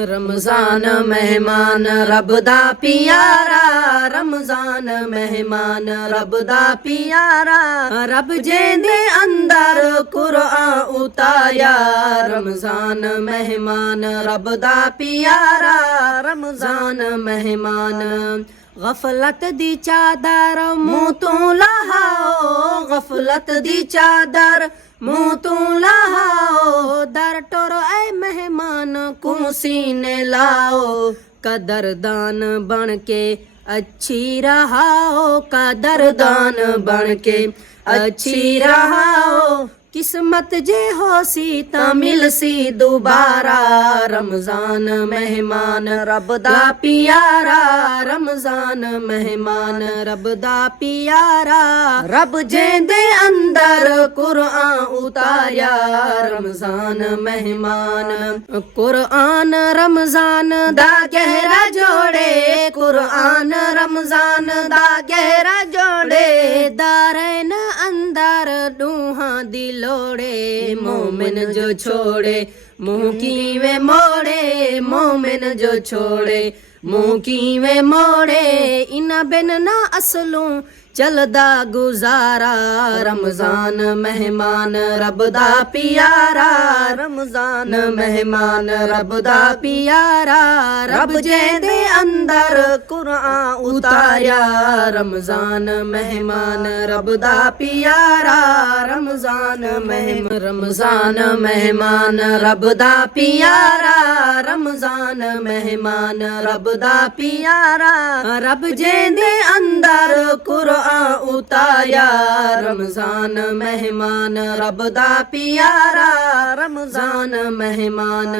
रमजान मेहमान रब दा प्यारा, रमजान मेहमान रब दा प्यारा। रब जेंदे अंदर कुरान उताया, रमजान मेहमान रब दा प्यारा, रमजान मेहमान। गफलत दी चादर मुँह तू लहाओ, गफलत दी चादर मुँह तू लहाओ। दर टोरो ऐ मेहमान को सीने लाओ, कदरदान बन के अच्छी रहाओ, कदरदान बन के अच्छी रहाओ। किस्मत जे हो सी ता मिल सी दोबारा, रमजान मेहमान रब दा प्यारा, रमजान मेहमान रब दा प्यारा। रब जेंदे अंदर कुरान उताया, रमजान मेहमान। कुरान रमजान दा गहरा जोड़े, कुरान रमजान दा गहरा जोड़े। दारैन अंदर दूहां दी लोड़े, मोमिन जो छोड़े मुँह कीवे मोड़े, मोमिन जो छोड़े मुँह कीवे मोड़े। इना बिन ना असलूं चलदा गुजारा, रमजान मेहमान रब दा प्यारा, रमजान मेहमान रब दा प्यारा। रब जेंदे अंदर कुरान उताया, रमजान मेहमान रब दा प्यारा, रमजान मेहमान। रमजान मेहमान रब दा प्यारा, रमजान मेहमान रब दा प्यारा। रब जेंदे अंदर कुरान उताया, रमजान मेहमान रब दा प्यारा, रमजान मेहमान।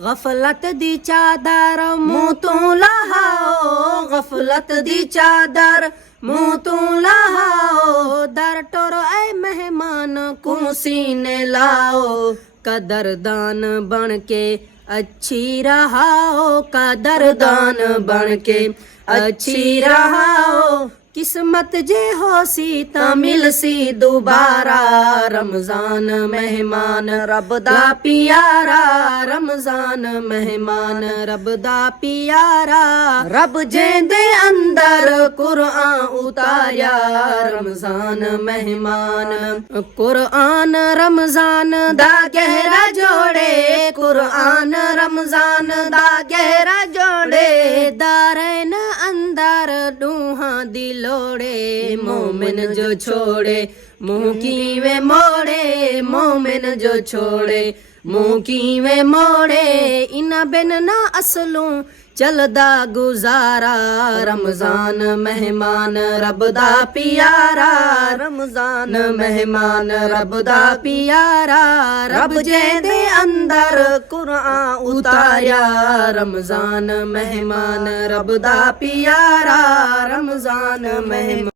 गफलत दी चादर मुँह तू लहाओ, गफलत दी चादर मुँह तू लहाओ। दर टोरो ऐ मेहमान को सीने लाओ, कदरदान बन के अच्छी रहाओ, कदरदान बन के अच्छी रहाओ। किस्मत जे हो सी ता मिल सी दोबारा, रमजान मेहमान रब दा प्यारा, रमजान मेहमान रब दा प्यारा। रब जेंदे अंदर कुरान उताया, रमजान मेहमान। कुरान रमजान दा गहरा जोड़े, कुरान रमजान दा गहरा जोड़े। दारैन अंदर दूहां दी लोड़े, मोमिन जो छोड़े मुँह कीवे मोड़े, मोमिन जो छोड़े मुँह कीवे मोड़े। इना बिन ना असलूं चलदा गुजारा, रमजान मेहमान रब दा प्यारा, रमजान मेहमान रब दा प्यारा। रब जेंदे अंदर कुरान उताया, रमजान मेहमान रब दा प्यारा, रमजान मेहमान।